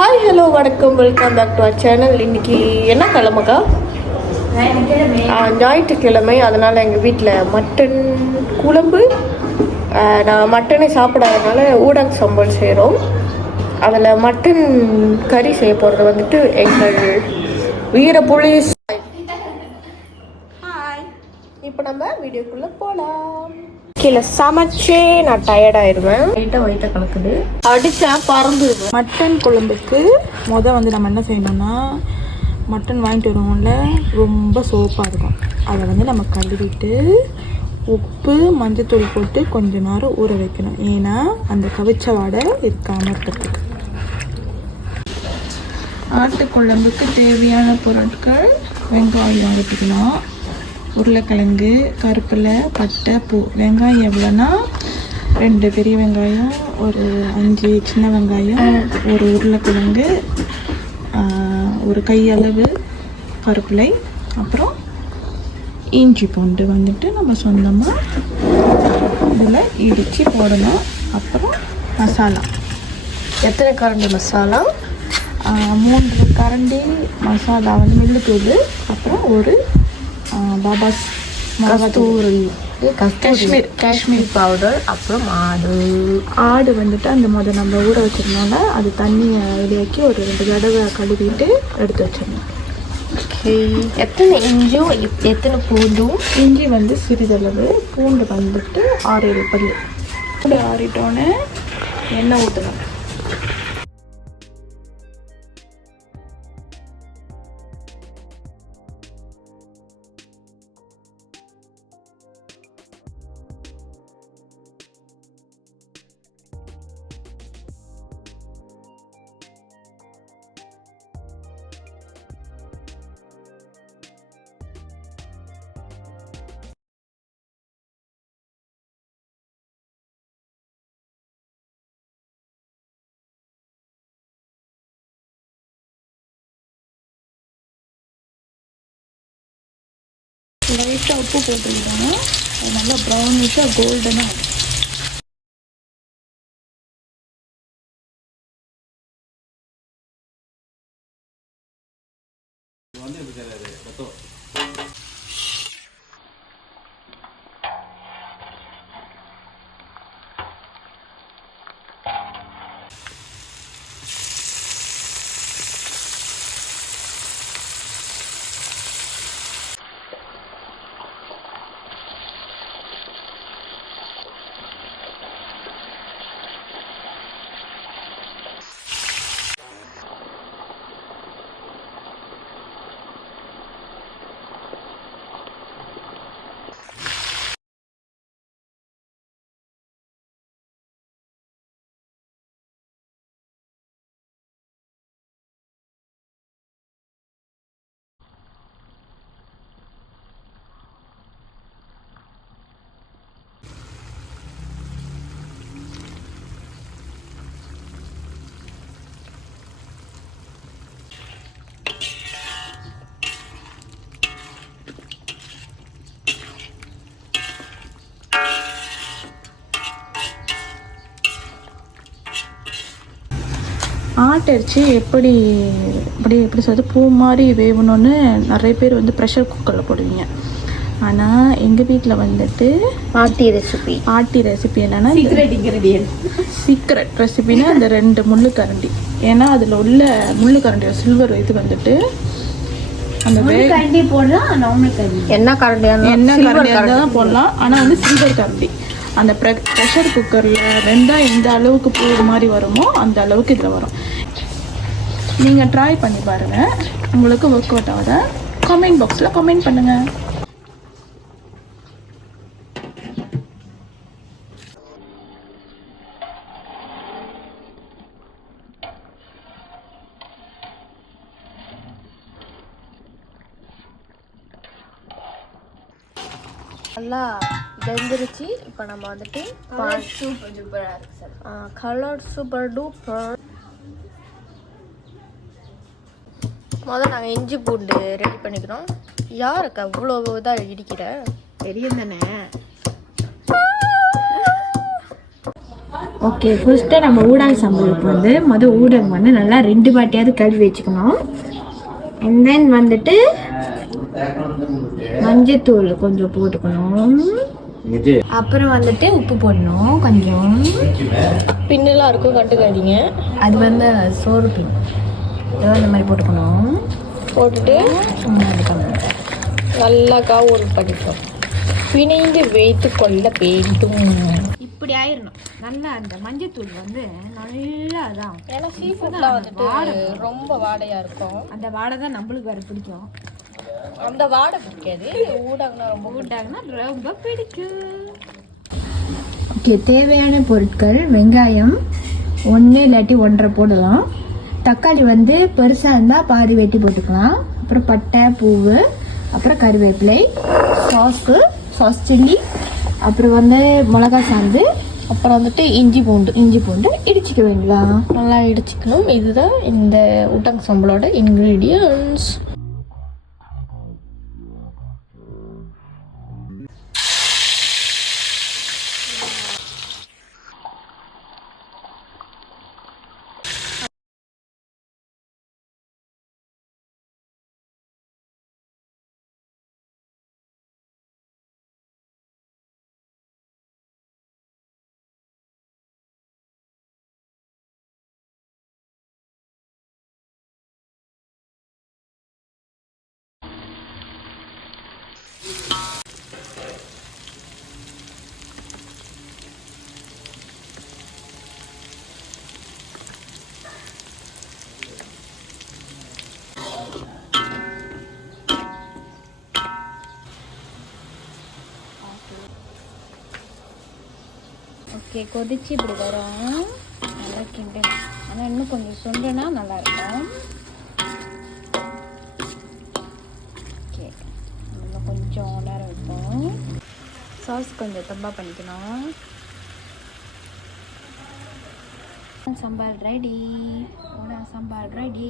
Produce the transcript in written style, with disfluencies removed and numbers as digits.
Hi hello வணக்கம், welcome back to our channel. இன்னைக்கு என்ன கிழமைக்கா? ஞாயிற்றுக்கிழமை. அதனால் எங்கள் வீட்டில் மட்டன் குழம்பு. நான் மட்டனை சாப்பிடாதனால ஊடக சம்பல் செய்கிறோம். அதில் மட்டன் கறி செய்ய போகிறது வந்துட்டு எங்கள் வீர புலிஸ். ஹாய், இப்போ நம்ம வீடியோக்குள்ளே போகலாம். கீழே சமைச்சே நான் டயர்டாயிடுவேன். லைட்டாக வயிற்ற கலக்குது, அடித்தா பறந்துடுவேன். மட்டன் குழம்புக்கு வந்து நம்ம என்ன செய்யணும்னா, மட்டன் வாங்கிட்டு வருவோம்ல, ரொம்ப சோப்பாக இருக்கும். அதை நம்ம கழுவிட்டு உப்பு மஞ்சத்தூள் போட்டு கொஞ்ச நேரம் ஊற வைக்கணும். ஏன்னா அந்த கவிச்ச வாடை இருக்காமல் இருக்கிறதுக்கு. ஆட்டுக்குழம்புக்கு தேவையான பொருட்கள்: வெங்காயம் எடுத்துக்கணும், உருளைக்கிழங்கு, கருப்பிலை, பட்டை, பூ. வெங்காயம் எவ்வளோன்னா 2 பெரிய வெங்காயம், ஒரு 5 சின்ன வெங்காயம், ஒரு உருளைக்கிழங்கு, ஒரு கையளவு கருப்பிலை, அப்புறம் இஞ்சி பூண்டு நம்ம சொந்தமாக இதில் இடித்து போடணும். அப்புறம் மசாலா. எத்தனை கரண்டி மசாலா? 3 கரண்டி மசாலா மில்லுத்தூள், அப்புறம் ஒரு பாபாஸ் காஷ்மீர் பவுடர், அப்புறம் ஆடு அந்த நம்ம ஊற வச்சிருந்தோம்ல, அது தண்ணியை வெளியாக்கி ஒரு 2 தடவை கழுவிட்டு எடுத்து வச்சிடணும். ஓகே. எத்தனை இஞ்சும் எத்தனை பூண்டும்? இஞ்சி சிறிதளவு, பூண்டு 6-7 பல்லு. பூண்டு ஆறிட்டோன்னே எண்ணெய் ஊற்றணும். லைட்டாக உப்பு போட்டுக்கிட்டாங்க. அது நல்லா ப்ரௌனிஷாக கோல்டனாக. ஆட்டிறைச்சி எப்படி சொல்கிறது, பூ மாதிரி வேகணும்னு நிறைய பேர் ப்ரெஷர் குக்கரில் போடுவீங்க. ஆனால் எங்கள் வீட்டில் பாட்டி ரெசிபி என்னென்னா, சீக்ரெட் ரெசிபின்னா அந்த 2 முள்ளு கரண்டி. ஏன்னா அதில் உள்ள முள்ளு கரண்டி சில்வர் அந்த கரண்டி போடலாம். என்ன கரண்டியாக தான் போடலாம். ஆனால் சில்வர் கரண்டி. அந்த ப்ரெஷர் குக்கரில் வெந்தால் எந்த அளவுக்கு பூ மாதிரி வருமோ அந்த அளவுக்கு இதில் வரும். நீங்கள் ட்ரை பண்ணி பாருங்கள். உங்களுக்கு ஒர்க் அவுட் ஆகுதா கமெண்ட் பாக்ஸில் கமெண்ட் பண்ணுங்கள். நல்லா வெந்துருச்சு. இப்போ நம்ம சூப்பர் டூப்பராக இருக்கு சார். Colour super duper. முதல்ல நாங்கள் இஞ்சி பூண்டு ரெடி பண்ணிக்கிறோம். யாருக்கு அவ்வளோ இதாக இடிக்கிற? தெரியும் தானே. ஓகே, ஃபர்ஸ்ட்டு நம்ம ஊடாங்க சம்பளுக்கு வந்து ஊடகம் வந்து நல்லா 2 வாட்டியாவது கழுவி வச்சுக்கணும். அண்ட் தென் வந்துட்டு மஞ்சத்தூள் கொஞ்சம் போட்டுக்கணும். அப்புறம் வந்துட்டு உப்பு போடணும் கொஞ்சம். பின்னெல்லாம் இருக்கும், கண்டுக்காதீங்க. அது வந்து சோறு பின் இந்த மாதிரி போட்டுக்கணும். போட்டுட்டு சும்மா இருக்கணும். நல்லா ஒரு படிக்கும் பிணைந்து வைத்து கொள்ள வேண்டும். இப்படி ஆயிடணும். நல்லா அந்த மஞ்சத்தூள் வந்து நல்லா தான். ஏன்னா சீ ஃபுட்லாம் வந்துட்டு ரொம்ப வாடையாக இருக்கும். அந்த வாடை தான் நம்மளுக்கு வேறு பிடிக்கும். அந்த வாடை பிடிக்காது, ஊடாங்கன்னா ரொம்ப பிடிக்கும். ஓகே, தேவையான பொருட்கள்: வெங்காயம் 1 இல்லாட்டி 1.5 போடலாம். தக்காளி வந்து பெருசாக இருந்தால் பாதி வெட்டி போட்டுக்கலாம். அப்புறம் பட்டை, பூவு, அப்புறம் கருவேப்பிலை, சாஸ் சில்லி, அப்புறம் வந்து மிளகா சாந்து, அப்புறம் வந்துட்டு இஞ்சி பூண்டு இடிச்சிக்க வேண்டியதா. நல்லா இடிச்சிக்கணும். இதுதான் இந்த ஊட்டாங்க சம்பளோட இன்க்ரீடியன்ஸ். ஓகே, கொதிச்சு இப்படி வரும். நல்லா கிண்டு. ஆனால் இன்னும் கொஞ்சம் சுண்டுனா நல்லாயிருக்கும். ஓகே, இன்னும் கொஞ்சம் நேரம் வைப்போம். சாஸ் கொஞ்சம் தம்பா பண்ணிக்கணும். சாம்பார் ரெடி. சாம்பார் ரெடி.